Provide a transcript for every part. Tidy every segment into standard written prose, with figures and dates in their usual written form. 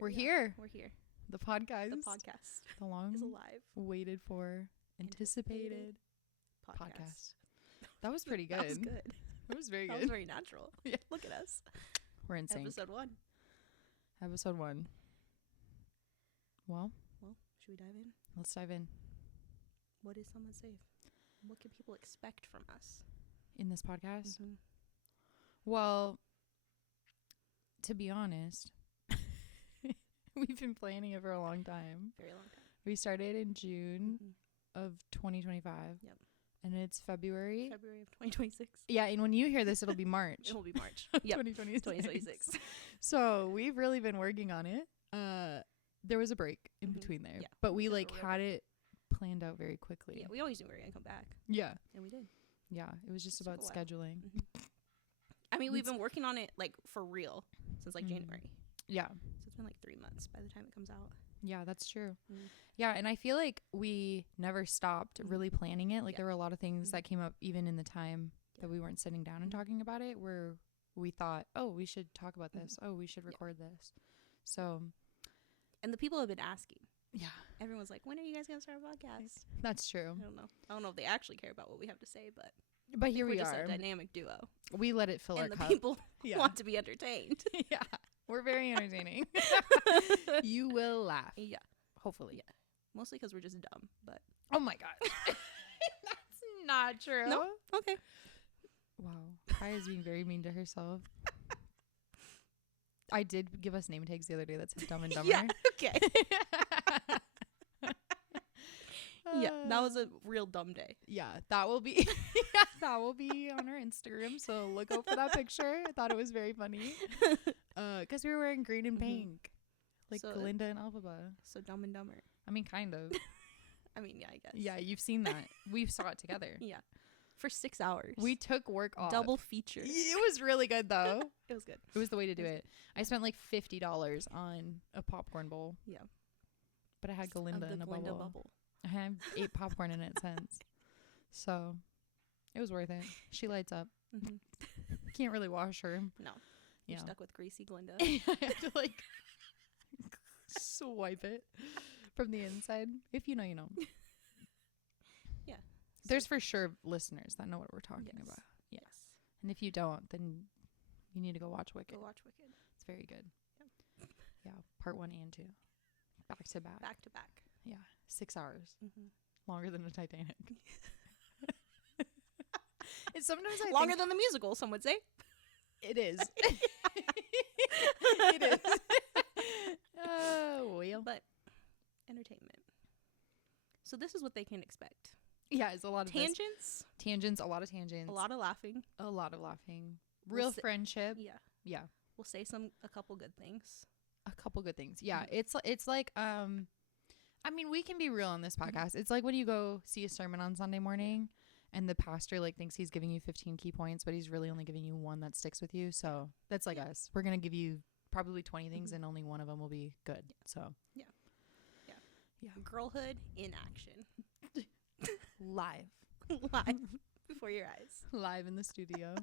We're here. We're here. The podcast. The podcast The long is alive. waited for, anticipated podcast. That was pretty good. That was good. It was very That good. was very natural. Yeah. Look at us. We're in sync. Episode 1. Well, Should we dive in? let's dive in. What is Someone Safe? What can people expect from us? In this podcast. Mhm. Well, to be honest, we've been planning it for a long time. Very long time. We started in June Mhm. of 2025. Yep. And it's February. February of 2026. Yeah, and when you hear this, it'll be March. It will be March. Yep. 2026. 2026. So we've really been working on it. There was a break in Mhm. between there, Yeah. but we Took a like real had break. it planned out very quickly. Yeah, we always knew we were going to come back. Yeah. And we did. Yeah. It was just Took about a while. scheduling. Mhm. I mean, we've It's- been working on it, like, for real since, like, Mhm. January. Yeah. So it's been, like, 3 months by the time it comes out. Yeah, that's true. Mm. Yeah, and I feel like we never stopped Mhm. really planning it. Like Yeah. there were a lot of things Mhm. that came up even in the time Yeah. that we weren't sitting down and Mhm. talking about it, where we thought, oh, we should talk about this. Oh, we should Yeah. record this. So, And the people have been asking. yeah, Everyone's like, when are you guys going to start a podcast? that's true. I don't know if they actually care about what we have to say, but But here we're we just are. a dynamic duo. We let it fill our And the cup. people Yeah. want to be entertained. Yeah. We're very entertaining. You will laugh. Yeah. Hopefully. Yeah. Mostly because we're just dumb, but Oh my gosh. That's not true. No? okay. Wow. Kai is being very mean to herself. I did give us name tags the other day that said Dumb and Dumber. Yeah, okay. Yeah, that was a real dumb day. Yeah, that will be that will be on our Instagram, so look out for that picture. I thought it was very funny. Because we were wearing green and Mhm. pink. Like So- Glinda and Elphaba. So Dumb and Dumber. I mean, kind of. I mean, yeah, I guess. Yeah, you've seen that. We saw it together. Yeah. For 6 hours. We took work off. double feature. It was really good, though. It was good. It was the way to do It was it. I spent like $50 on a popcorn bowl. Yeah. But I had Glinda of the in a Glinda bubble. I have ate popcorn in it since. So it was worth it. She lights up. Mhm. Can't really wash her. No. Yeah. You're stuck with greasy Glinda. I have to like swipe it from the inside. If you know, you know. Yeah. There's for sure listeners that know what we're talking Yes. about. Yes. And if you don't, then you need to go watch Wicked. Go watch Wicked. It's very good. Yep. Yeah. Part 1 and 2. Back to back. Back to back. Yeah. 6 hours. Mm-hmm. Longer than the Titanic. It's sometimes I Longer think than the musical, some would say. it is. It is. Well. But entertainment. So this is what they can expect. Yeah, it's a lot of this. Tangents, A lot of tangents. a lot of laughing. A lot of laughing. We'll Real say- friendship. Yeah. Yeah. We'll say a couple good things. A couple good things. Yeah. Mhm. It's like I mean, we can be real on this podcast. It's like when you go see a sermon on Sunday morning and the pastor like thinks he's giving you 15 key points, but he's really only giving you one that sticks with you. So that's like Yeah. us. We're going to give you probably 20 things Mhm. and only one of them will be good. So Girlhood in action. live. Live before your eyes. Live in the studio.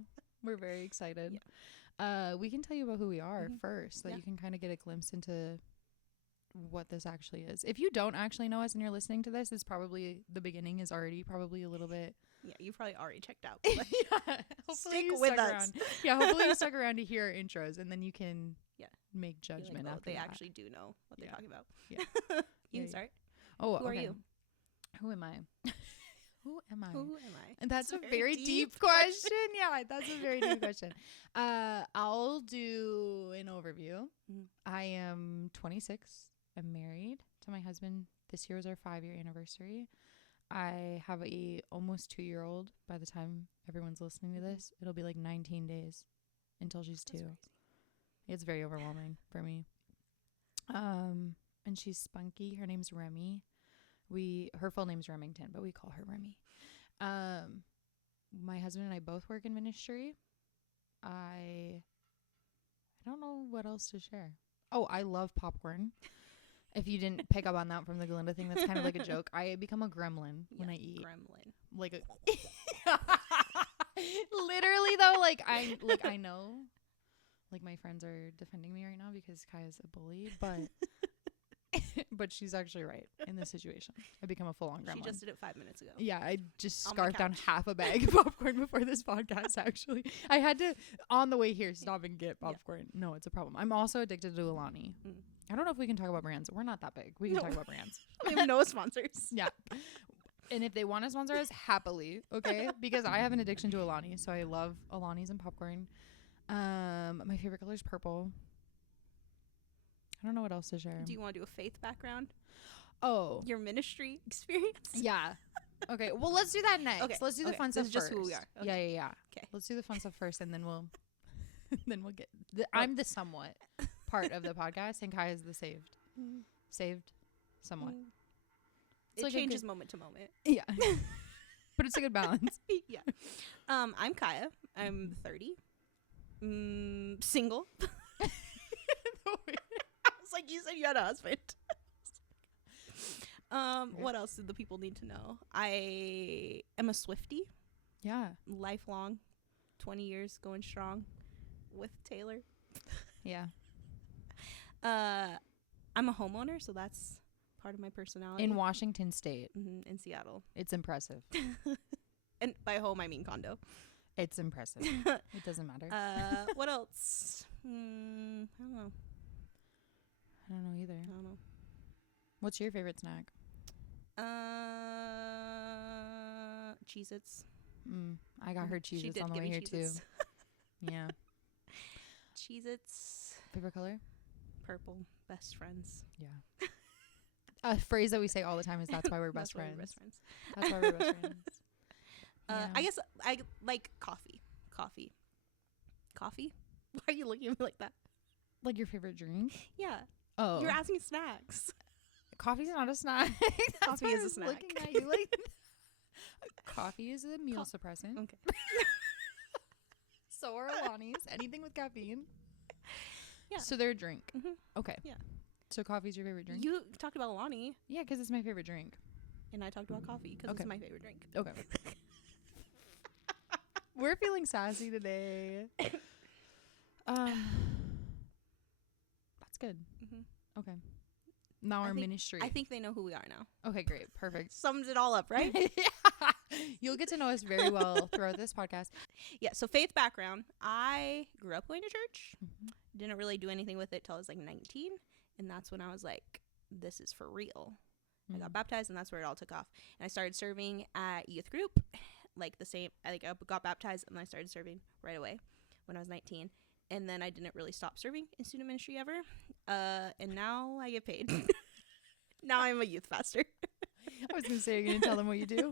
We're very excited. We can tell you about who we are Mhm. first, so that Yeah. you can kind of get a glimpse into what this actually is. If you don't actually know us and you're listening to this, it's probably the beginning is already probably a little bit. Yeah, you probably already checked out. Yeah, But hopefully stick you with stuck us. around. Yeah, hopefully you stuck around to hear our intros, and then you can Yeah. make you're judgment like, oh, after they that. actually do know what they're Yeah. talking about. Yeah. You Yeah, can start. Oh, Who are okay. you? Who am I? Who am I? Who am I? And that's It's a very deep question. Yeah, that's a very deep question. I'll do an overview. Mhm. I am 26. I'm married to my husband. This year was our 5-year anniversary. I have a almost 2-year-old. By the time everyone's listening to this, it'll be like 19 days until she's 2. That's crazy. It's very overwhelming for me. And she's spunky. Her name's Remy. Her full name's Remington, but we call her Remy. My husband and I both work in ministry. I don't know what else to share. Oh, I love popcorn. If you didn't pick up on that from the Glinda thing, that's kind of like a joke. I become a gremlin when I eat. Gremlin. Like a literally though, like I know like my friends are defending me right now because Kaya's a bully, but but she's actually right in this situation. I become a full-on gremlin. She just did it 5 minutes ago. Yeah, I just On my scarfed down couch. half a bag of popcorn before this podcast, actually. I had to, on the way here, stop and get Yeah. popcorn. No, it's a problem. I'm also addicted to Alani. Mm. I don't know if we can talk about brands. We're not that big. We can No. talk about brands. We have no sponsors. Yeah. And if they want to sponsor us, happily, okay? Because I have an addiction to Alani, so I love Alani's and popcorn. My favorite color is purple. I don't know what else to share. Do you want to do a faith background? Oh, Your ministry experience? yeah. Okay. Well, let's do that next. Okay, Let's do the okay. fun This stuff is just first. who we are. Yeah, Okay. yeah. Okay. Let's do the fun stuff first, and then we'll get. I'm the somewhat part of the podcast, and Kai is the saved somewhat. It's It like a changes good- moment to moment. Yeah. But it's a good balance. Yeah. I'm Kaya. I'm 30. Single. I was like, you said you had a husband. What else do the people need to know? I am a Swiftie, Yeah. lifelong, 20 years going strong with Taylor. Yeah. I'm a homeowner, so that's part of my personality. In Washington State, In Seattle. it's impressive. And by home, I mean condo. It's impressive. It doesn't matter. What else? I don't know. I don't know either. I don't know. What's your favorite snack? Cheez-Its. I got her She Cheez-Its did on the give way me here too. Cheez-Its. Yeah. Cheez-Its. Favorite color? Purple. Best friends. Yeah. A phrase that we say all the time is "That's why we're best That's why friends." we're best friends. That's why we're best friends. I Yeah. guess I like coffee. Coffee. Why are you looking at me like that? Like your favorite drink? Yeah. Oh, You're asking snacks. coffee's not a snack. That's Coffee why is I a was snack. Looking at you like coffee is a meal suppressant. Okay. So are Alani's. Anything with caffeine. Yeah. So they're a drink. Mhm. Okay. Yeah. So coffee's your favorite drink? You talked about Alani, Yeah, because it's my favorite drink. and I talked about coffee because Okay. it's my favorite drink. Okay. We're feeling sassy today. That's good. Mhm. Okay. Now I our think- ministry. I think they know who we are now. Okay, great. Perfect. Sums it all up, right? Yeah. You'll get to know us very well throughout this podcast. Yeah, so faith background. I grew up going to church. Mhm. Didn't really do anything with it till I was like 19. And that's when I was like, this is for real. I got baptized, and that's where it all took off. And I started serving at youth group, like the same. I got baptized, and I started serving right away when I was 19. And then I didn't really stop serving in student ministry ever. And now I get paid. Now I'm a youth pastor. I was going to say, you're going to tell them what you do?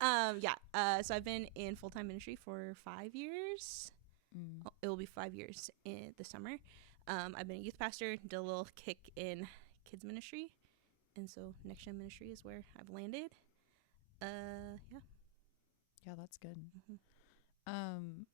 So I've been in full-time ministry for 5 years. Mm. It will be 5 years in the summer. I've been a youth pastor, did a little kick in kids ministry, and so next gen ministry is where I've landed. Yeah. Yeah, that's good. Mhm.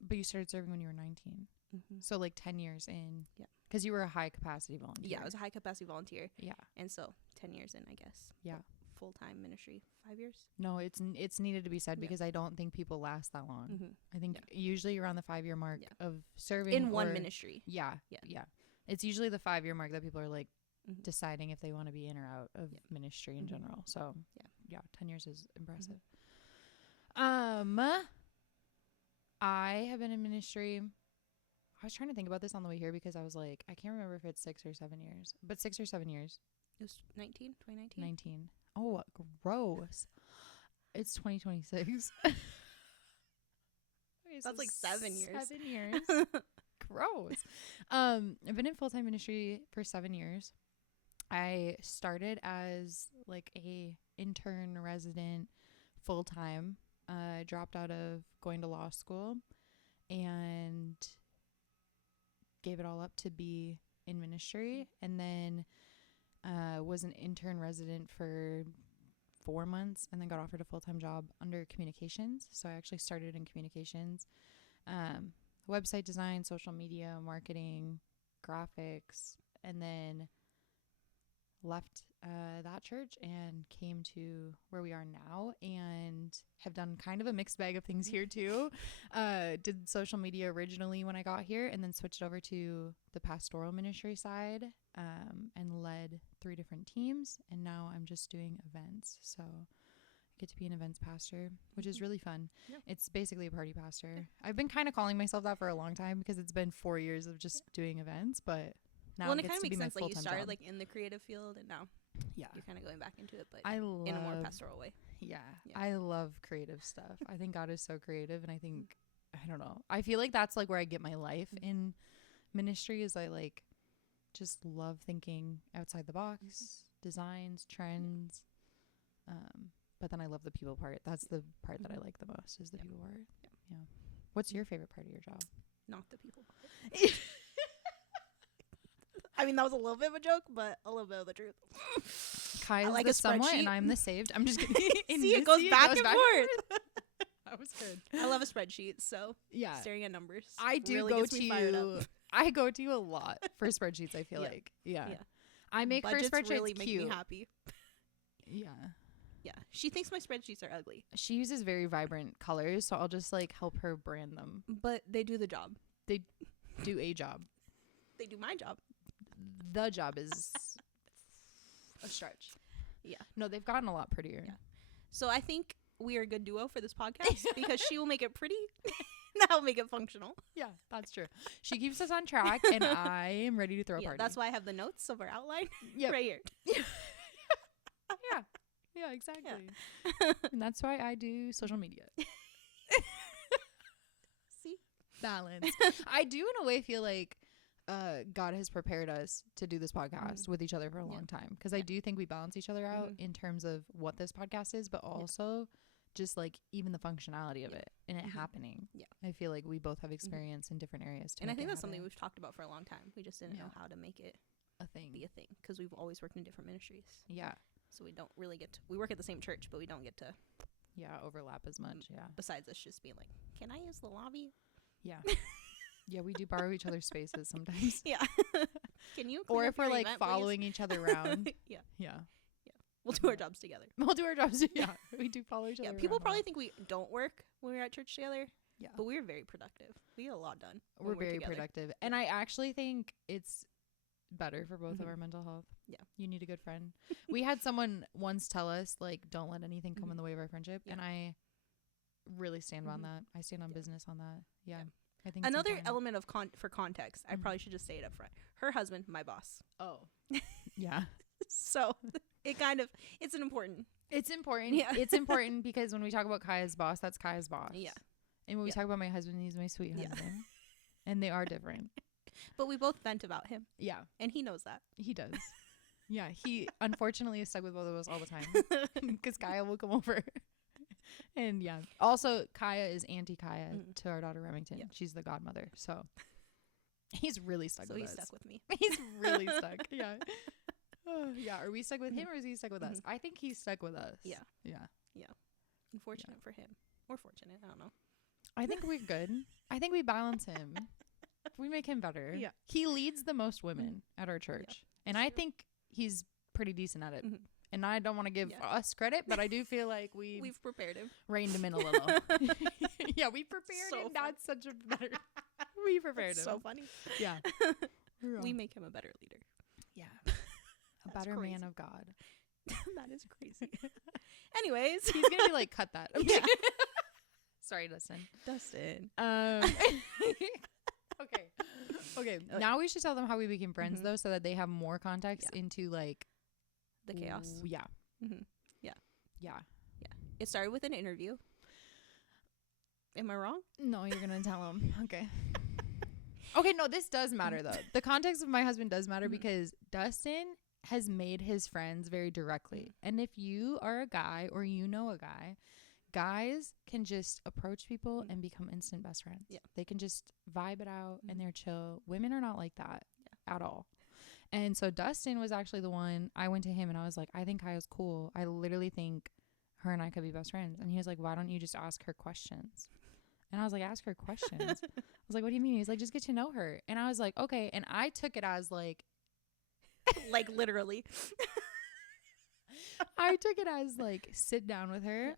But you started serving when you were 19. Mm-hmm. So like 10 years in. Yeah. Because you were a high capacity volunteer. Yeah, I was a high capacity volunteer, Yeah. and so 10 years in, I guess. Yeah. Full time ministry, 5 years. No, it's needed to be said Yeah. because I don't think people last that long. Mm-hmm. I think usually around the 5-year mark Yeah. of serving In one or- ministry. Yeah, Yeah. yeah. It's usually the 5-year mark that people are like Mhm. deciding if they want to be in or out of Yeah. ministry in Mhm. general. So Yeah. 10 years is impressive. Mm-hmm. I have been in ministry. I was trying to think about this on the way here because I was like, I can't remember if it's 6 or 7 years, but 6 or 7 years. It was 2019. 19. Oh, gross. It's 2026. Okay, so That's like 7 years. 7 years. Gross. I've been in full-time ministry for 7 years. I started as like a intern resident full-time. Dropped out of going to law school and gave it all up to be in ministry, and then was an intern resident for 4 months and then got offered a full-time job under communications. So I actually started in communications, website design, social media, marketing, graphics, and then left that church and came to where we are now, and have done kind of a mixed bag of things here too. Did social media originally when I got here, and then switched over to the pastoral ministry side, and led 3 different teams. And now I'm just doing events. So I get to be an events pastor, which is really fun. Yeah. It's basically a party pastor. I've been kind of calling myself that for a long time because it's been 4 years of just doing events, but now Well, and it it gets kind to of be makes my sense. Like you full-time started job. like in the creative field, and now Yeah. you're kind of going back into it, but I in a more love pastoral way. Yeah, Yeah. I love creative stuff. I think God is so creative, and I think I don't know. I feel like that's like where I get my life in ministry. Is I like just love thinking outside the box, designs, trends. But then I love the people part. That's the part that I like the most, is the people part. Yeah. What's your favorite part of your job? Not the people part. I mean, that was a little bit of a joke, but a little bit of the truth. Kai is like the a somewhat, spreadsheet. and I'm the saved. I'm just kidding. See, it goes back and forth. That was good. I love a spreadsheet, so Yeah. staring at numbers. I do really go gets to me fired up. you. I go to you a lot for spreadsheets. I feel Yeah. like, yeah. Yeah. I make her Budgets spreadsheets really make cute. me happy. Yeah, Yeah, she thinks my spreadsheets are ugly, she uses very vibrant colors, so I'll just like help her brand them. but they do the job. Do a job. They do my job. The job is a stretch. Yeah. No, they've gotten a lot prettier. Yeah. So I think we are a good duo for this podcast because she will make it pretty, and I'll make it functional. Yeah, that's true. She keeps us on track, and I am ready to throw a Yeah, party. that's why I have the notes of our outline Yep. right here. Yeah, exactly. And that's why I do social media. See? Balance. I do in a way feel like God has prepared us to do this podcast with each other for a long time, because I do think we balance each other out in terms of what this podcast is, but also just like even the functionality of it and it happening. Yeah. I feel like we both have experience in different areas to And I make think it that's something happen. we've talked about for a long time. We just didn't know how to make it a thing. be a thing because we've always worked in different ministries. Yeah. So we don't really get to, we work at the same church, but we don't get to, Yeah, overlap as much. Yeah. besides us just being like, can I use the lobby? Yeah. Yeah, we do borrow each other's spaces sometimes. Yeah. Can you? Or clean if up we're your like event, please? following each other around. Yeah. Yeah. We'll do our jobs together. We'll do our jobs. Yeah. We do follow each other. Yeah. People around a probably lot. think we don't work when we're at church together. Yeah. But we're very productive. We get a lot done. We're when very together. productive. And I actually think it's better for both of Mhm. our mental health. Yeah. You need a good friend. We had someone once tell us, like, don't let anything come in the way of our friendship. Yeah. And I really stand on Mhm. that. I stand on Yeah. business on that. Yeah. Yeah. I think it's Another important. element of for context, I Mhm. probably should just say it up front. Her husband, my boss. Oh. Yeah. So it kind of, it's an important. It's important. Yeah. It's important because when we talk about Kaya's boss, that's Kaya's boss. Yeah. And when we Yeah. talk about my husband, he's my sweet Yeah. husband. And they are different. But we both vent about him, Yeah. and he knows that. He does. Yeah. He unfortunately is stuck with both of us all the time because Kaya will come over. And yeah. Also, Kaya is Auntie Kaya Mm. to our daughter Remington. Yeah. She's the godmother. So he's really stuck So with he's us. stuck with me. He's really stuck. Yeah. Yeah. Are we stuck with him or is he stuck with us? Mhm. I think he's stuck with us. Yeah. Yeah. Unfortunate for him. Or fortunate. I don't know. I think we're good. I think we balance him. We make him better. Yeah. He leads the most women at our church. And that's I true. think he's pretty decent at it. Mhm. And I don't want to give Yeah. us credit, but I do feel like we've We've prepared him. reined him in a little. Yeah, we prepared So him. fun. That's such a better. We prepared That's him. so funny. Yeah. We make him a better leader. Yeah. A That's better crazy. man of God. That is crazy. Anyways. He's going to be like, cut that. I'm Yeah. kidding. Sorry, Dustin. Dustin. Okay. Okay. Okay. Now we should tell them how we became friends, Mhm. though, so that they have more context into like The chaos. Yeah. hmm Yeah. It started with an interview. Am I wrong? No, you're gonna tell them. Okay. Okay. No, this does matter though. The context of my husband does matter Mhm. because Dustin has made his friends very directly. And if you are a guy or you know a guy, guys can just approach people Mhm. and become instant best friends. Yeah. They can just vibe it out Mhm. and they're chill. Women are not like that at all. And so Dustin was actually the one. I went to him and I was like, I think Kaya's cool. I literally think her and I could be best friends. And he was like, why don't you just ask her questions? And I was like, ask her questions. I was like, what do you mean? He was like, just get to know her. And I was like, okay. And I took it as like, Like literally. I took it as like sit down with her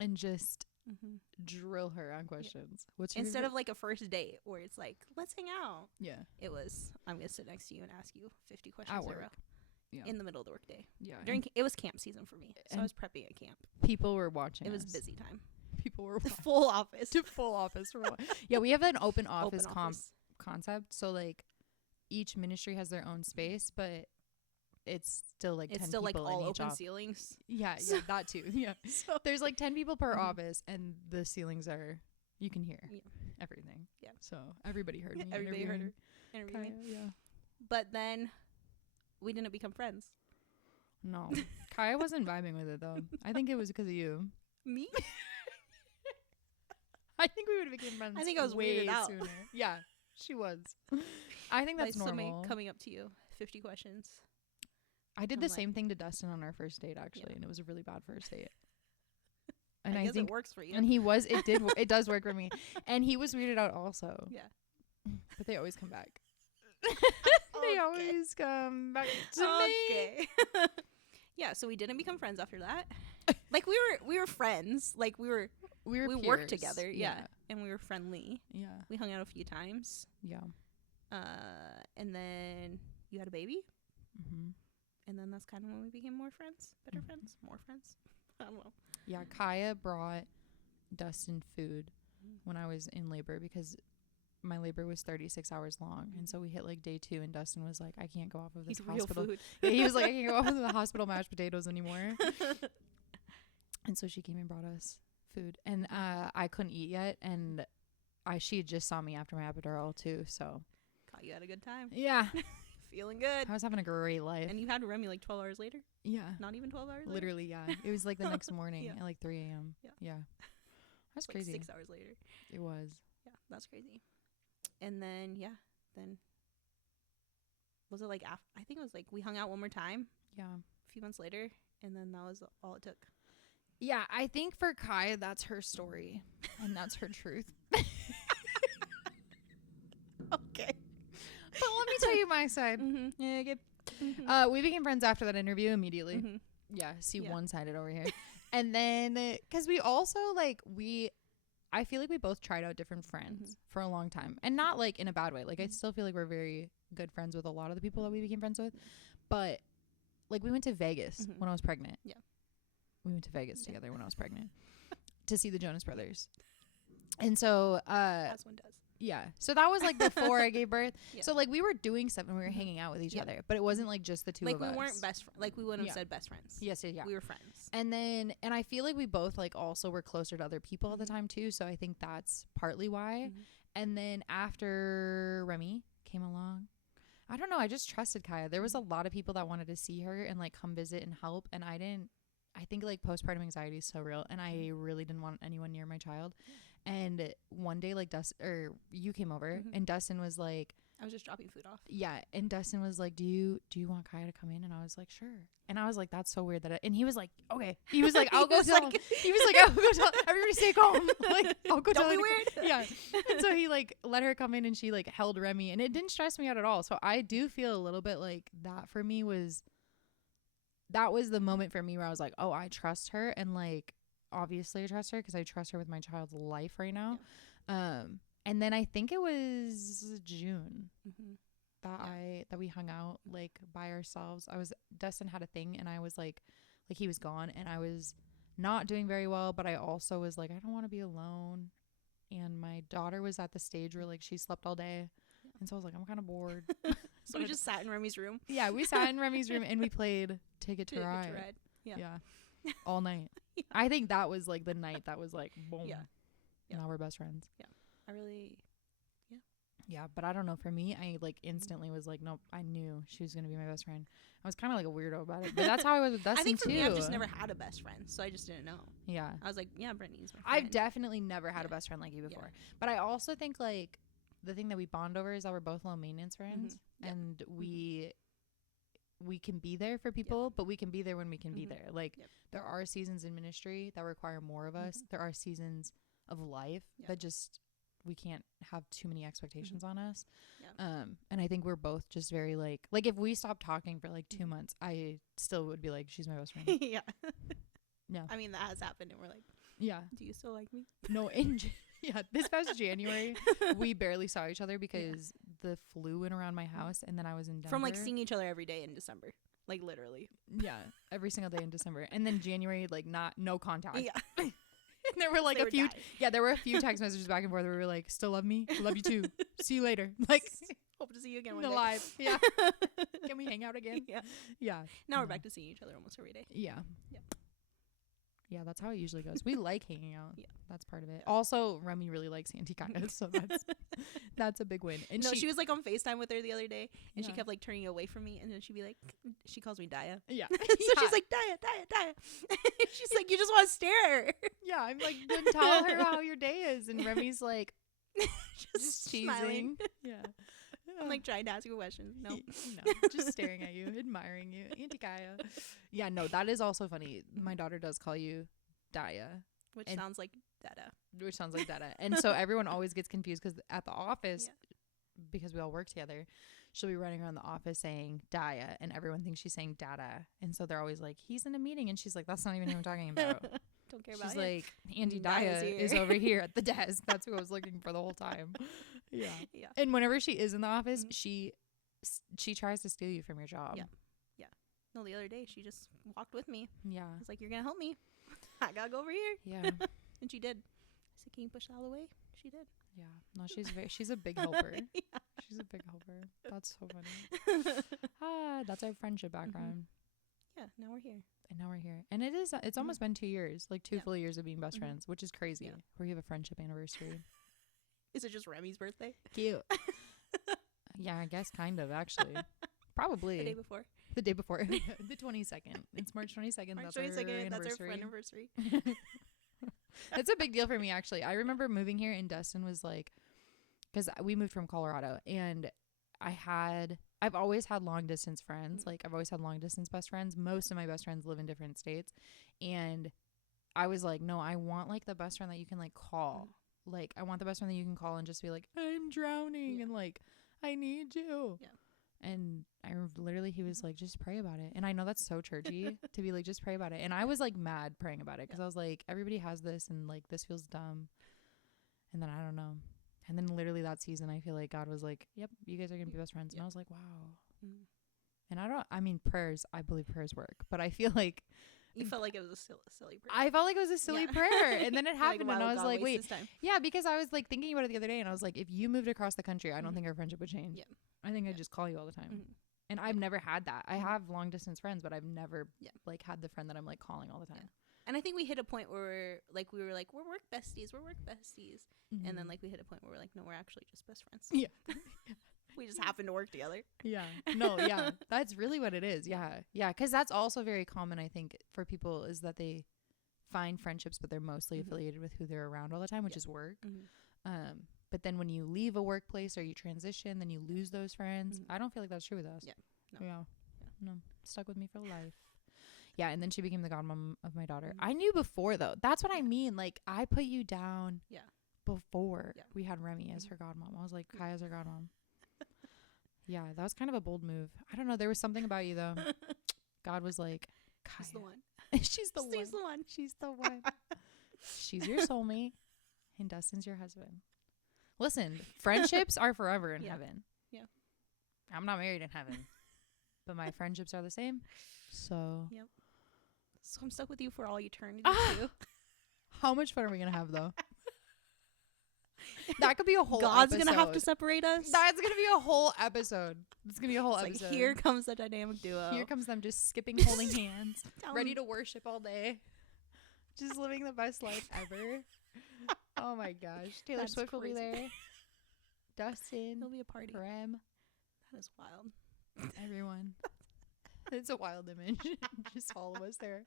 and just Mm-hmm. drill her on questions. What's your Instead favorite? of like a first date where it's like, let's hang out. Yeah, It was, I'm going to sit next to you and ask you 50 questions at in a work. row Yeah, in the middle of the workday. yeah. It was camp season for me. So I and was prepping at camp. people were watching. It was us. busy time. People were The full office. to full office. Yeah, we have an open office Open office. concept. So like each ministry has their own space, but it's still like It's 10 still like people all in each open office. ceilings. Yeah, So- yeah, that too. Yeah. So There's like 10 people per Mhm. office, and the ceilings are, you can hear Yeah. everything. Yeah. So everybody heard me. everybody heard her interviewing interviewing. Kaya, yeah. But then we didn't become friends. No. Kaya wasn't vibing with it though. I think it was because of you. Me? I think we would have become friends. I think I was way weirded out. sooner. Yeah, she was. I think that's Like somebody normal. coming up to you, 50 questions. I did I'm the like- same thing to Dustin on our first date actually, and it was a really bad first date. And I I guess think it works for you. and it does work for me. And he was weirded out also. Yeah. But they always come back. Okay. They always come back to me. Okay. Yeah, so we didn't become friends after that. Like we were friends. Like we We worked peers. together, yeah. And we were friendly. Yeah. We hung out a few times. Yeah. And then you had a baby, Mm-hmm. and then that's kind of when we became more friends, better Mhm. friends, more friends. I don't know. Yeah, Kaya brought Dustin food Mm. when I was in labor because my labor was 36 hours long. And so we hit like day 2 and Dustin was like, I can't go off of this Eat real hospital. food. Yeah, he was like, I can't go off of the hospital mashed potatoes anymore. And so she came and brought us food. And I couldn't eat yet. And she just saw me after my epidural too. So Caught you had a good time. yeah, Feeling good. I was having a great life. And you had Remy like 12 hours later? Yeah, Not even 12 hours later? literally, yeah. It was like the next morning Yeah. at like 3 a.m. Yeah. Yeah. That's Like crazy. 6 hours later. It was. Yeah, that's crazy. And then, then was it like I think it was like we hung out one more time Yeah. a few months later, and then that was all it took. Yeah, I think for Kaya, that's her story. And that's her truth. Okay. But let me tell you my side. Mm-hmm. Yeah, good. Mm-hmm. We became friends after that interview immediately. Mm-hmm. Yeah, see Yeah. one-sided over here. And then, because we also, like, I feel like we both tried out different friends for a long time. And not, like, in a bad way. Like, I Mhm. still feel like we're very good friends with a lot of the people that we became friends with. But, like, we went to Vegas Mhm. when I was pregnant. Yeah. We went to Vegas Yeah. together when I was pregnant to see the Jonas Brothers. And so, As one does. yeah. So that was, like, before I gave birth. Yeah. So, like, we were doing stuff and we were Mhm. hanging out with each Yeah. other. But it wasn't, like, just the two Like of we us. weren't best like we wouldn't have Yeah. said best friends. Yes, yeah. We were friends. And then, and I feel like we both like also were closer to other people at the Mhm. time too. So I think that's partly why. Mhm. And then after Remy came along, I don't know. I just trusted Kaya. There was a lot of people that wanted to see her and like come visit and help. And I think like postpartum anxiety is so real. And I really didn't want anyone near my child. And one day like you came over Mhm. and Dustin was like, I was just dropping food off. yeah, and Dustin was like, do you want Kaya to come in? And I was like, sure. And I was like, that's so weird and he was like, okay. He was like, I'll He go was tell like- he was like, I'll go tell everybody stay calm. Like, I'll go Don't tell be her to weird. come." Yeah. And so he like let her come in and she like held Remy and it didn't stress me out at all. So I do feel a little bit like that for me that was the moment for me where I was like, oh, I trust her. And like, obviously I trust her because I trust her with my child's life right now. And then I think it was June Mm-hmm. that we hung out like by ourselves. Dustin had a thing and I was like he was gone and I was not doing very well, but I also was like, I don't want to be alone. And my daughter was at the stage where like she slept all day. And so I was like, I'm kind of bored. So we just sat in Remy's room. Yeah, we sat in Remy's room and we played Ticket to to Ride. ride. Yeah. All night. Yeah. I think that was like the night that was like boom. Yeah. Yeah. Now we're best friends. I really Yeah, but I don't know. For me, I like instantly was like, nope. I knew she was gonna be my best friend. I was kind of like a weirdo about it, but that's how I was with Dustin I think for too. me, I've just never had a best friend, so I just didn't know. Yeah, I was like, yeah, Brittany's my friend. I've definitely never had a Yeah. best friend like you Yeah. before. But I also think like the thing that we bond over is that we're both low maintenance friends, Yeah. and we can be there for people, but we can be there when we can be Mhm. there. Like Yep. there are seasons in ministry that require more of us. There are seasons of life Yep. that just we can't have too many expectations on us. Yeah. And I think we're both just very like if we stopped talking for like 2 months, I still would be like, she's my best friend. Yeah. Yeah. I mean, that has happened, and we're like, Yeah. do you still like me? No, yeah, this past January, we barely saw each other because the flu went around my house, and then I was in Denver. From like seeing each other every day in December, like literally. Yeah, every single day in December, and then January, like no contact. Yeah. And there were like They a were few. dying. Yeah, there were a few text messages back and forth where we were like, "Still love me, love you too, see you later." Like, Hope to see you again one day. alive. Yeah. Can we hang out again? Yeah. Yeah. Now we're back to seeing each other almost every day. Yeah. Yep. Yeah, that's how it usually goes. We like hanging out. Yeah. That's part of it. Also, Remy really likes Auntie Kaya, so that's a big win. And No, she was like on FaceTime with her the other day, and she Yeah. kept like turning away from me, and then she'd be like, she calls me Daya. Yeah. So she's like, Daya. She's like, you just want to stare at her. yeah, I'm like, then tell her how your day is. And Remy's like, just cheesing. smiling. Yeah. I'm like trying to ask you questions. No. No, just staring at you, admiring you. Auntie Kaya. Yeah, no, that is also funny. My daughter does call you Daya, Which And- sounds like Dada. which sounds like Dada. And so everyone always gets confused because at the office, because we all work together, she'll be running around the office saying Daya, and everyone thinks she's saying Dada. And so they're always like, he's in a meeting. And she's like, that's not even who I'm talking about. Don't care about She's him. like, Auntie Daya's Daya here. is over here at the desk. That's who I was looking for the whole time. Yeah. Yeah. And whenever she is in the office, Mhm. she tries to steal you from your job. Yeah. No, the other day she just walked with me. Yeah. I was like, you're gonna help me. I gotta go over here. Yeah. And she did. I said, can you push that out of the way? She did. Yeah. No, she's a big helper. Yeah. She's a big helper. That's so funny. That's our friendship background. Yeah, now we're here. And now we're here. And it's almost been 2 years, like 2 Yeah. full years of being best Mhm. friends, which is crazy. Yeah. We have a friendship anniversary. Is it just Remy's birthday? Cute. Yeah, I guess kind of actually. Probably The day before. the day before. The 22nd. It's March 22nd. March that's 22nd. our That's our anniversary. anniversary. It's a big deal for me, actually. I remember moving here and Dustin was like, because we moved from Colorado, and I've always had long distance friends. Like, I've always had long distance best friends. Most of my best friends live in different states. And I was like, no, I want like the best friend that you can like call. Like, I want the best friend that you can call and just be like, I'm drowning. Yeah. And like, I need you. Yeah. And literally, he was like, just pray about it. And I know that's so churchy to be like, just pray about it. And I was like mad praying about it because I was like, everybody has this and like, this feels dumb. And then I don't know. And then literally that season, I feel like God was like, yep, you guys are going to be best friends. And I was like, wow. Mm. And I believe prayers work. But I feel like, You felt like it was a silly prayer. I felt like it was a silly Yeah. prayer. And then it You're like, happened why and would I was God like, waste wait. his time? Yeah, because I was like thinking about it the other day and I was like, if you moved across the country, I don't Mhm. think our friendship would change. Yeah. I think Yeah. I'd just call you all the time. Mhm. And I've never had that. I Mhm. have long distance friends, but I've never Yeah. like had the friend that I'm like calling all the time. And I think we hit a point where we were like, we're work besties. And then Mhm. like we hit a point where we're like, no, we're actually just best friends. Yeah. We just happen to work together. Yeah. No, yeah. That's really what it is. Yeah. Yeah. Because that's also very common, I think, for people is that they find friendships, but they're mostly Mhm. affiliated with who they're around all the time, which Yeah. is work. Mm-hmm. But then when you leave a workplace or you transition, then you lose those friends. Mhm. I don't feel like that's true with us. Yeah. No. Yeah. No. Stuck with me for life. Yeah. And then she became the godmom of my daughter. Mhm. I knew before, though. That's what I Yeah. mean. Like, I put you down Yeah. before Yeah. we had Remy as Mhm. her godmom. I was like, Yeah. Kaya's her godmom. Yeah. That was kind of a bold move. I don't know. There was something about you, though. God was like, Kaya. She's the one. She's the one. She's the one. She's the one. She's your soulmate, and Dustin's your husband. Listen, friendships are forever in Yeah. heaven. Yeah. I'm not married in heaven, but my friendships are the same. So, So I'm stuck with you for all eternity Ah! too. how much fun are we gonna have though? That could be a whole. God's gonna have to episode. separate us. That's gonna be a whole episode. It's gonna be a whole It's like, episode. here comes the dynamic duo. Here comes them just skipping, holding hands, Tell ready them- to worship all day, just living the best life ever. Oh my gosh, Taylor That's Swift will be crazy. there. Dustin, It'll be a party. Rem, That is wild. everyone. It's a wild image. Just all of us there.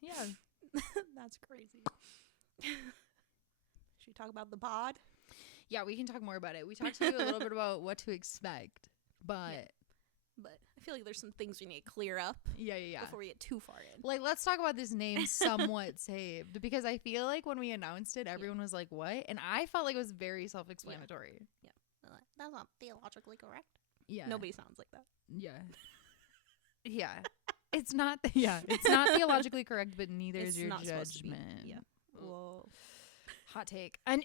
Yeah. That's crazy. Should we talk about the pod? Yeah, we can talk more about it. We talked to you a little bit about what to expect, but But I feel like there's some things we need to clear up yeah. before we get too far in. Like, let's talk about this name somewhat saved, because I feel like when we announced it, everyone was like, what? And I felt like it was very self-explanatory. Yeah. That's not theologically correct. Yeah. Nobody sounds like that. Yeah. Yeah. It's not it's not theologically correct, but neither It's is your not supposed to be. judgment. Yeah. Whoa. Hot take. And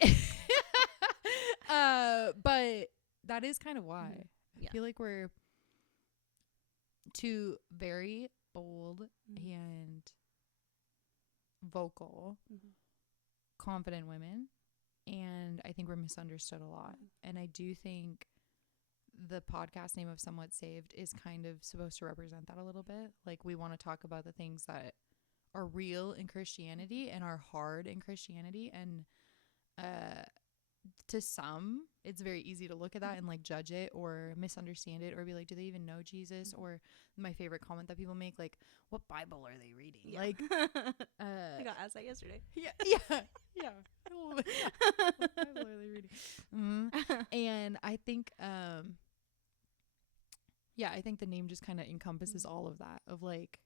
but that is kind of why. Yeah. I feel like we're two very bold and vocal, confident women, and I think we're misunderstood a lot. And I do think the podcast name of Somewhat Saved is kind of supposed to represent that a little bit. Like, we want to talk about the things that are real in Christianity and are hard in Christianity, and to some it's very easy to look at that and like judge it or misunderstand it or be like, do they even know Jesus? Or my favorite comment that people make, like, what Bible are they reading? Yeah. Like I got asked that yesterday. yeah what Bible are they reading? And I think I think the name just kind of encompasses all of that, of like,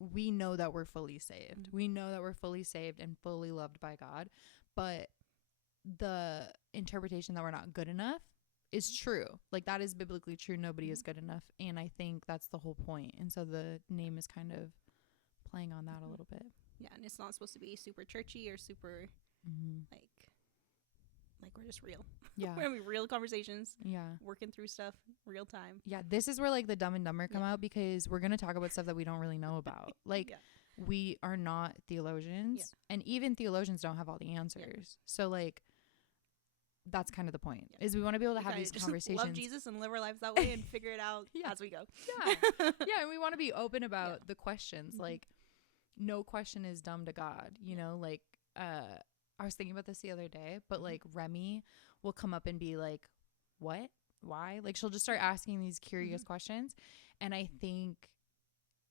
we know that we're fully saved. We know that we're fully saved and fully loved by God, but the interpretation that we're not good enough is true. Like, that is biblically true. Nobody is good enough. And I think that's the whole point. And so the name is kind of playing on that a little bit. Yeah, and it's not supposed to be super churchy or super like we're just real. Yeah. We're having real conversations. Yeah. Working through stuff real time. Yeah. This is where like the Dumb and Dumber come out, because we're going to talk about stuff that we don't really know about. Like, we are not theologians, and even theologians don't have all the answers. So like, that's kind of the point, is we want to be able to have these conversations. Love Jesus and live our lives that way and figure it out as we go. Yeah. And we want to be open about the questions. Like, no question is dumb to God, you know, like, I was thinking about this the other day, but like Remy will come up and be like, what? Why? Like, she'll just start asking these curious questions. And I think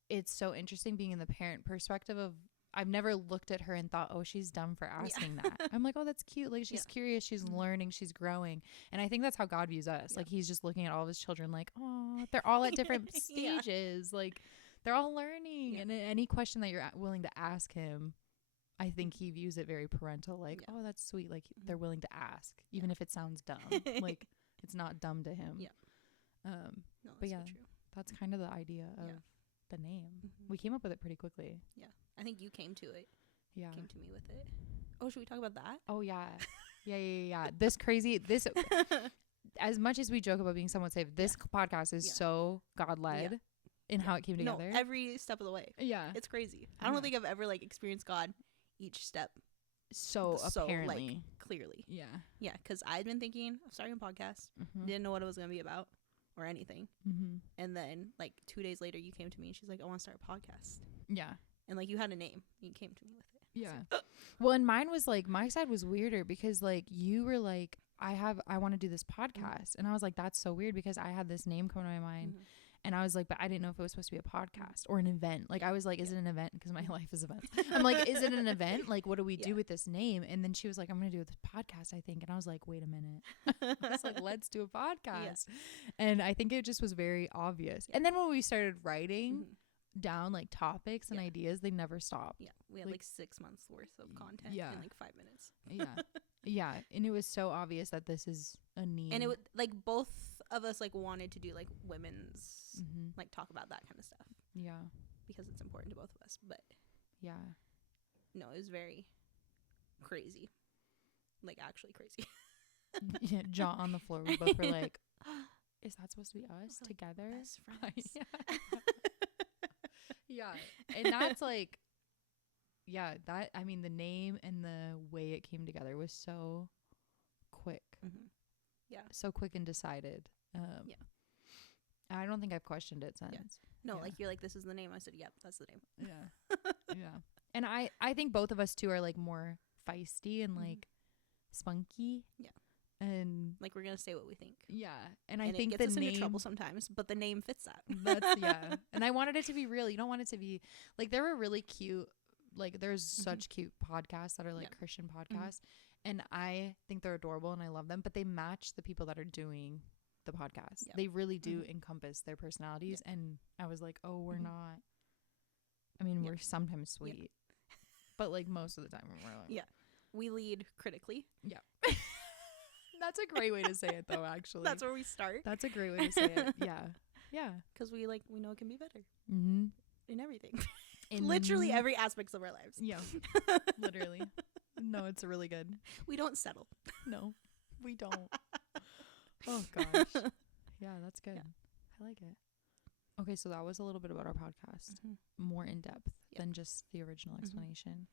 it's so interesting being in the parent perspective of, I've never looked at her and thought, oh, she's dumb for asking that. I'm like, oh, that's cute. Like, she's curious. She's learning. She's growing. And I think that's how God views us. Like, he's just looking at all of his children like, oh, they're all at different stages. Like, they're all learning. And any question that you're willing to ask him, I think he views it very parental. Like, oh, that's sweet. Like, they're willing to ask, even if it sounds dumb. Like, it's not dumb to him. Yeah. No, but yeah, so true. That's kind of the idea of the name. We came up with it pretty quickly. Yeah. I think you came to it. Yeah. Came to me with it. Oh, should we talk about that? Oh, yeah. Yeah. This as much as we joke about being somewhat saved, this podcast is so God-led in how it came together. No, every step of the way. Yeah. It's crazy. I don't think I've ever like experienced God each step. So apparently. Like, clearly. Yeah. Yeah, because I'd been thinking of starting a podcast. Didn't know what it was going to be about or anything. And then like 2 days later, you came to me and she's like, I want to start a podcast. Yeah. And like, you had a name. You came to me with it. Yeah. So. Well, and mine was like, my side was weirder because like you were like, I want to do this podcast. And I was like, that's so weird, because I had this name come to my mind. And I was like, but I didn't know if it was supposed to be a podcast or an event. Like, I was like, is it an event? Because my life is events. I'm like, is it an event? Like, what do we do with this name? And then she was like, I'm going to do this podcast, I think. And I was like, wait a minute. I was like, let's do a podcast. And I think it just was very obvious. And then when we started writing down like topics and ideas, they never stopped. Yeah. We had like 6 months worth of content in like 5 minutes. Yeah. And it was so obvious that this is a need. And it would like, both of us like wanted to do like women's like talk about that kind of stuff. Yeah. Because it's important to both of us. But yeah. No, it was very crazy. Like, actually crazy. Yeah, jaw on the floor. We both were like, is that supposed to be us together? Best friends. Yeah. And that's like, that, I mean, the name and the way it came together was so quick. Yeah. So quick and decided. I don't think I've questioned it since. No, like, you're like, this is the name. I said, yep, that's the name. Yeah. And I think both of us too are like more feisty and like spunky. Yeah. And like, we're going to say what we think. Yeah. And I think it gets us into trouble sometimes, but the name fits that. That's And I wanted it to be real. You don't want it to be like, there were really cute, like, there's such cute podcasts that are like Christian podcasts. And I think they're adorable and I love them, but they match the people that are doing the podcast. They really do encompass their personalities. And I was like, oh, we're not, I mean, we're sometimes sweet, but like most of the time we're like, we lead critically. That's a great way to say it, though. Actually, That's where we start. That's a great way to say it. Yeah. Because we know it can be better Mm-hmm. in everything. In literally every aspects of our lives. Yeah. Literally. No, it's really good. We don't settle. No, we don't. Oh gosh. Yeah, that's good. Yeah. I like it. Okay, so that was a little bit about our podcast, more in depth than just the original explanation.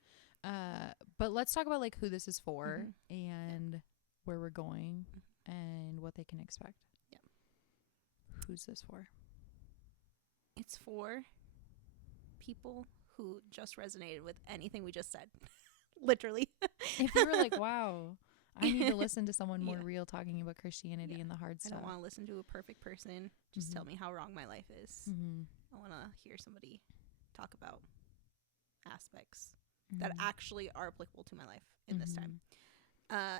But let's talk about like who this is for and where we're going and what they can expect. Yeah. Who's this for? It's for people who just resonated with anything we just said. Literally. If you were like, wow, I need to listen to someone more real talking about Christianity and the hard I stuff. don't want to listen to a perfect person just tell me how wrong my life is. I want to hear somebody talk about aspects that actually are applicable to my life in this time.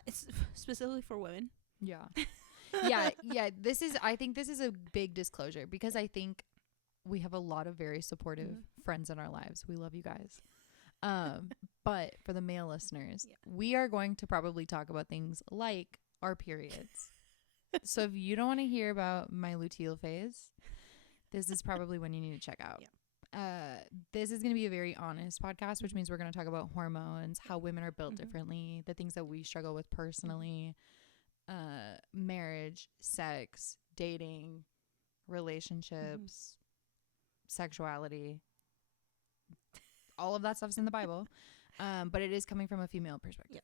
It's specifically for women. Yeah. I think this is a big disclosure because I think we have a lot of very supportive friends in our lives. We love you guys. But for the male listeners, we are going to probably talk about things like our periods. So if you don't want to hear about my luteal phase, this is probably when you need to check out. This is going to be a very honest podcast, which means we're going to talk about hormones, how women are built differently, the things that we struggle with personally, marriage, sex, dating, relationships, sexuality. All of that stuff's in the Bible, but it is coming from a female perspective.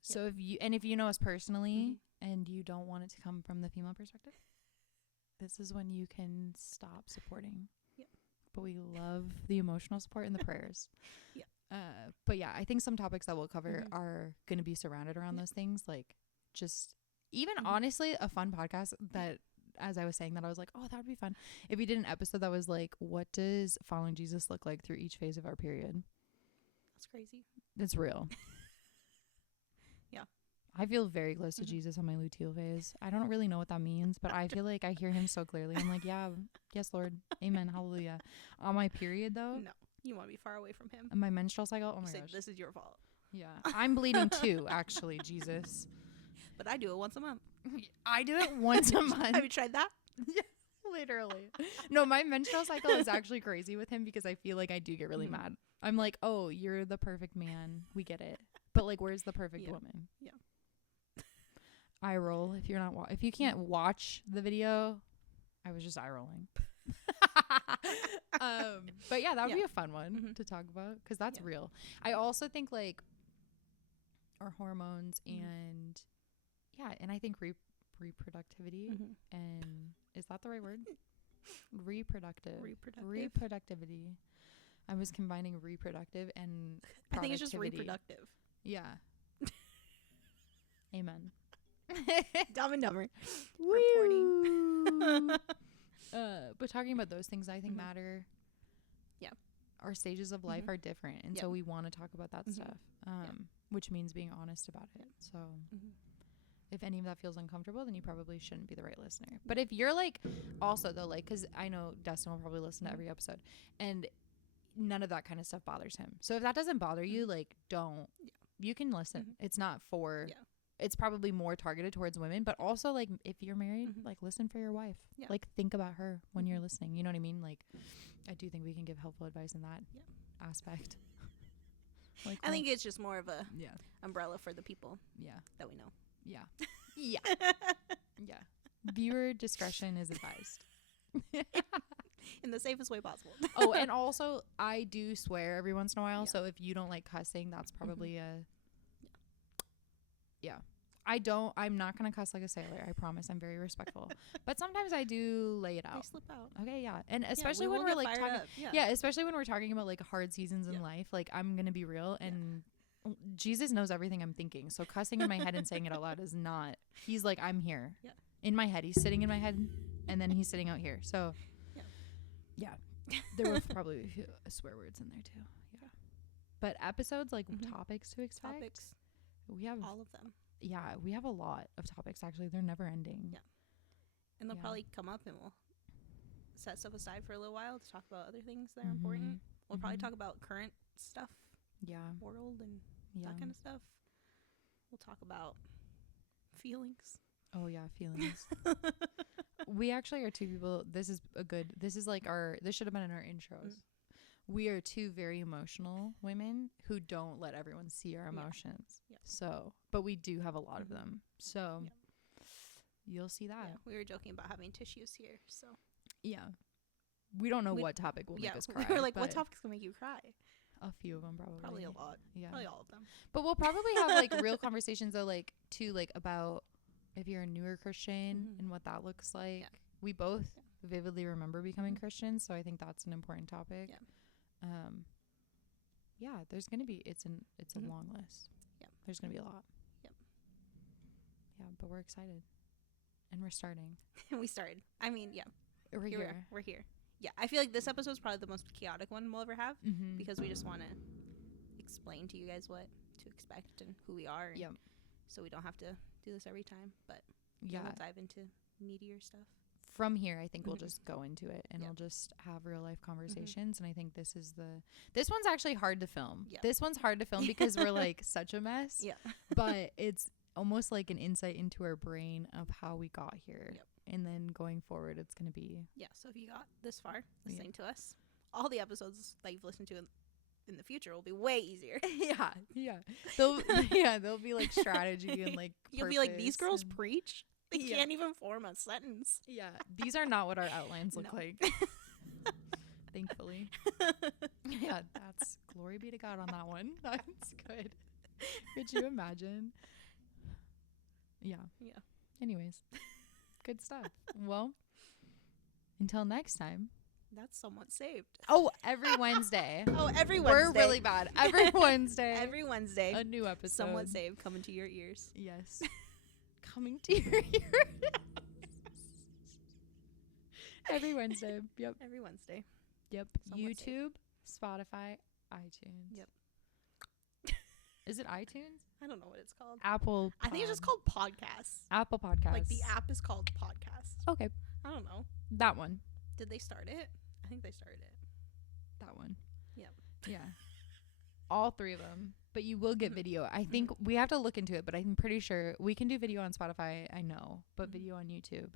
So if you know us personally and you don't want it to come from the female perspective, this is when you can stop supporting. But we love the emotional support and the prayers. But yeah, I think some topics that we'll cover are going to be surrounded around those things, like just even honestly a fun podcast that, as I was saying that, I was like, oh, that would be fun if we did an episode that was like, what does following Jesus look like through each phase of our period? That's crazy. It's real. I feel very close to Jesus on my luteal phase. I don't really know what that means, but I feel like I hear him so clearly. I'm like, yeah, yes, Lord. Amen. Hallelujah. On my period, though. No, you want to be far away from him. My menstrual cycle. Oh my gosh. This is your fault. Yeah. I'm bleeding too, actually, Jesus. But I do it once a month. I do it once a month. Have you tried that? Yeah, literally. No, my menstrual cycle is actually crazy with him because I feel like I do get really mad. I'm like, oh, you're the perfect man. We get it. But like, where's the perfect woman? Yeah. Eye roll. If you're not, if you can't watch the video, I was just eye rolling. But yeah, that would be a fun one to talk about because that's real. I also think like our hormones and and I think reproductivity and is that the right word? Reproductivity. I was combining reproductive and I think it's just reproductive. Yeah. Amen. Dumb and Dumber. Reporting. But talking about those things I think matter. Yeah. Our stages of life are different. And so we want to talk about that stuff. Which means being honest about it. So if any of that feels uncomfortable, then you probably shouldn't be the right listener. But if you're like, also though, like, because I know Dustin will probably listen to every episode and none of that kind of stuff bothers him. So if that doesn't bother you, like, don't. You can listen. It's not for. It's probably more targeted towards women, but also like if you're married, like listen for your wife. Like think about her when you're listening. You know what I mean? Like I do think we can give helpful advice in that aspect. Like I think it's just more of a umbrella for the people that we know. Yeah. Viewer discretion is advised. In the safest way possible. Oh, and also I do swear every once in a while, so if you don't like cussing, that's probably I'm not gonna cuss like a sailor. I promise. I'm very respectful. But sometimes I do lay it out. They slip out. Okay, yeah. And especially when we're like talking especially when we're talking about like hard seasons in life, like I'm gonna be real and Jesus knows everything I'm thinking. So cussing in my head and saying it out loud is not. He's like, I'm here. Yeah. In my head. He's sitting in my head and then he's sitting out here. So there were probably a few swear words in there too. Yeah. But episodes like topics to expect. We have all of them. Yeah, we have a lot of topics actually. They're never ending. Yeah. And they'll probably come up and we'll set stuff aside for a little while to talk about other things that are important. We'll probably talk about current stuff. Yeah. World and that kind of stuff. We'll talk about Feelings. Oh yeah, feelings. We actually are two people. This is like this should have been in our intros. We are two very emotional women who don't let everyone see our emotions. Yeah. So, but we do have a lot of them. So you'll see that. Yeah. We were joking about having tissues here. So Yeah. We don't know what topic will make us cry. We were like, what topics will make you cry? A few of them probably. Probably a lot. Yeah. Probably all of them. But we'll probably have like real conversations though, like too, like about if you're a newer Christian and what that looks like. Yeah. We both vividly remember becoming Christians, so I think that's an important topic. Yeah. There's gonna be it's a long list. Yeah. There's gonna be a lot. Yep. Yeah, but we're excited. And we're starting. We started. I mean, yeah. We're here. We're here. Yeah, I feel like this episode is probably the most chaotic one we'll ever have because we just want to explain to you guys what to expect and who we are. And so we don't have to do this every time, but we'll dive into meatier stuff. From here, I think we'll just go into it and we'll just have real life conversations. And I think this one's actually hard to film. Yeah. This one's hard to film because we're like such a mess. Yeah. But it's almost like an insight into our brain of how we got here. Yep. And then going forward, it's going to be... Yeah, so if you got this far listening to us, all the episodes that you've listened to in the future will be way easier. Yeah. They'll be like strategy and like You'll be like, these girls preach? They can't even form a sentence. Yeah, these are not what our outlines look like. Thankfully. Yeah, that's... Glory be to God on that one. That's good. Could you imagine? Yeah. Anyways. Good stuff. Well, until next time. That's somewhat saved. Oh, every Wednesday. Every Wednesday. We're really bad. Every Wednesday. Every Wednesday. A new episode. Somewhat saved coming to your ears. Yes. Coming to your ears. Every Wednesday. Yep. Every Wednesday. Yep. Somewhat YouTube, saved. Spotify, iTunes. Yep. Is it iTunes? I don't know what it's called. Apple. I think it's just called Podcasts. Apple Podcasts. Like the app is called Podcast. Okay. I don't know. That one. Did they start it? I think they started it. That one. Yep. Yeah. All three of them. But you will get video. I think we have to look into it, but I'm pretty sure we can do video on Spotify, I know, but video on YouTube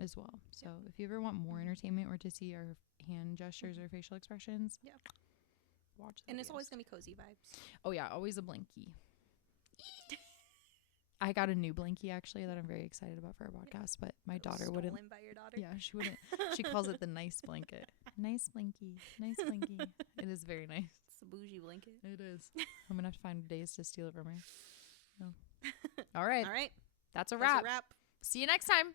as well. So if you ever want more entertainment or to see our hand gestures or facial expressions, watch the And videos. it's always going to be cozy vibes. Oh, yeah. Always a blankie. I got a new blankie, actually, that I'm very excited about for our podcast, but my daughter wouldn't. Stolen by your daughter? Yeah, she wouldn't. She calls it the nice blanket. Nice blankie. Nice blankie. It is very nice. It's a bougie blanket. It is. I'm going to have to find days to steal it from her. No. All right. All right. That's a wrap. That's a wrap. See you next time.